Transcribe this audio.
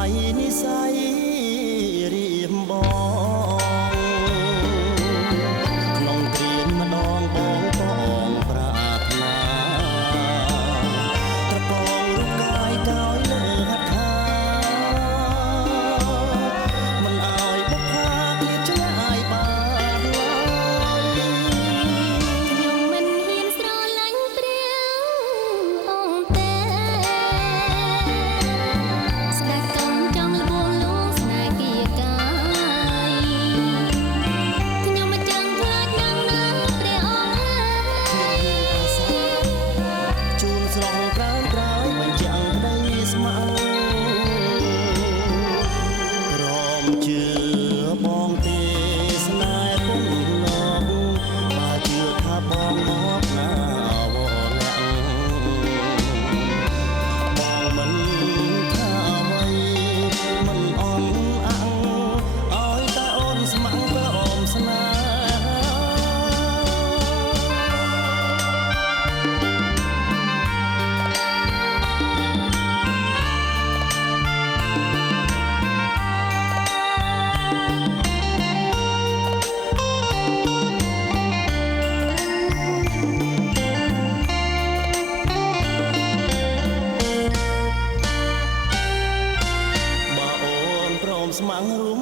័យនិស័យរៀមបងក្នុងព្រានម្ដងបងបងប្រាថ្នាត្រកងរូបកាយកោយលើហត្ថាមិនអើយបុកផាឃ្លាតឆ្ងាយបានឡើយខ្ញុំមិនហ៊ានស្រឡាញ់ព្រាវអូនទេស្ដេចកូនចង់លួងលោស្នេហ៍គៀកាយខ្ញុំមិនចង់ខ្លាចយ៉ាងណាព្រះអង្គជូនស្រងក្រើមក្រោយបញ្ចាំងក្តីស្ម័គ្រព្រមជឿបងទេសនាពុំលងបើជឿថាបងមកណាវលាក់បងមិនថាអ្វីមិនអន់អាំងឲ្យតែអូនស្ម័គ្រព្រមស្នេហ៍ស្ម័គ្ររួម